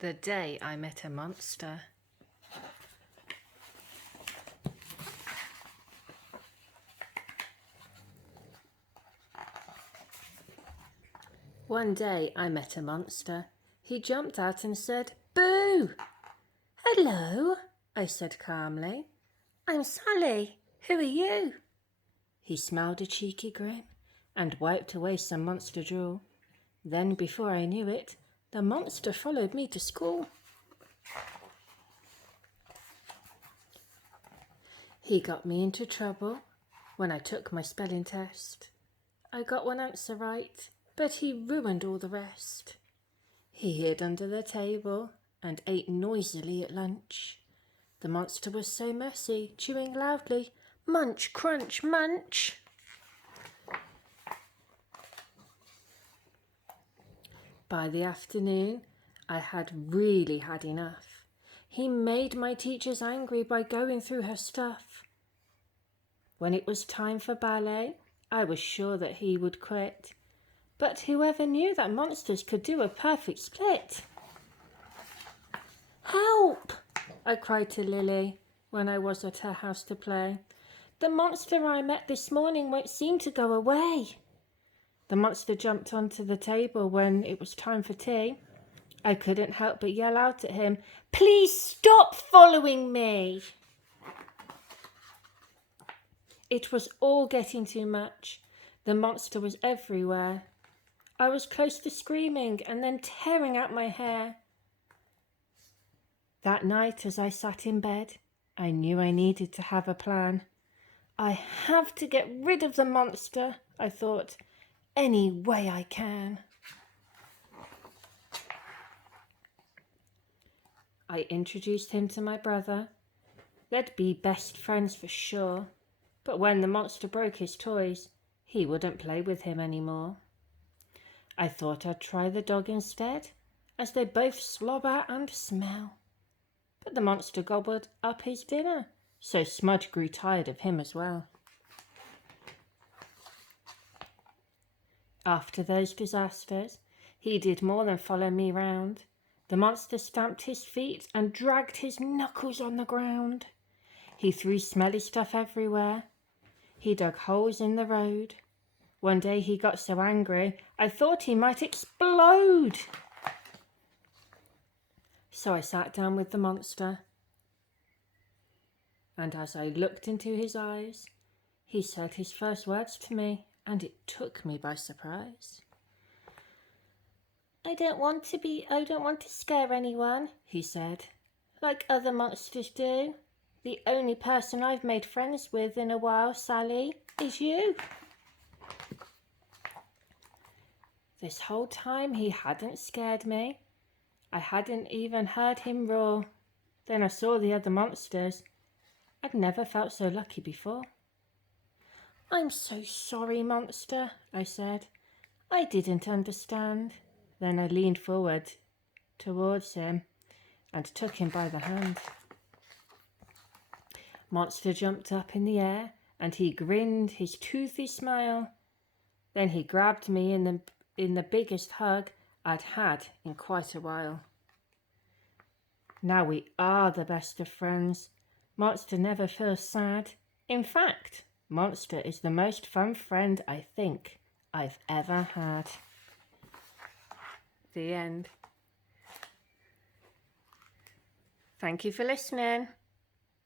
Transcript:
The day I met a monster. One day I met a monster. He jumped out and said, "Boo!" "Hello," I said calmly. "I'm Sally. Who are you?" He smiled a cheeky grin and wiped away some monster drool. Then, before I knew it, the monster followed me to school. He got me into trouble when I took my spelling test. I got one answer right, but he ruined all the rest. He hid under the table and ate noisily at lunch. The monster was so messy, chewing loudly, "Munch, crunch, munch." By the afternoon, I had really had enough. He made my teachers angry by going through her stuff. When it was time for ballet, I was sure that he would quit. But whoever knew that monsters could do a perfect split? "Help!" I cried to Lily when I was at her house to play. "The monster I met this morning won't seem to go away." The monster jumped onto the table when it was time for tea. I couldn't help but yell out at him, "Please stop following me!" It was all getting too much. The monster was everywhere. I was close to screaming and then tearing out my hair. That night, as I sat in bed, I knew I needed to have a plan. I have to get rid of the monster, I thought, any way I can. I introduced him to my brother. They'd be best friends for sure. But when the monster broke his toys, he wouldn't play with him anymore. I thought I'd try the dog instead, as they both slobber and smell. But the monster gobbled up his dinner, so Smudge grew tired of him as well. After those disasters, he did more than follow me round. The monster stamped his feet and dragged his knuckles on the ground. He threw smelly stuff everywhere. He dug holes in the road. One day he got so angry, I thought he might explode. So I sat down with the monster. And as I looked into his eyes, he said his first words to me, and it took me by surprise. I don't want to scare anyone," he said, "like other monsters do. The only person I've made friends with in a while, Sally, is you." This whole time he hadn't scared me. I hadn't even heard him roar. Then I saw the other monsters. I'd never felt so lucky before. "I'm so sorry, monster," I said. "I didn't understand." Then I leaned forward towards him and took him by the hand. Monster jumped up in the air and he grinned his toothy smile. Then he grabbed me in the biggest hug I'd had in quite a while. Now we are the best of friends. Monster never feels sad. In fact, Monster is the most fun friend I think I've ever had. The end. Thank you for listening.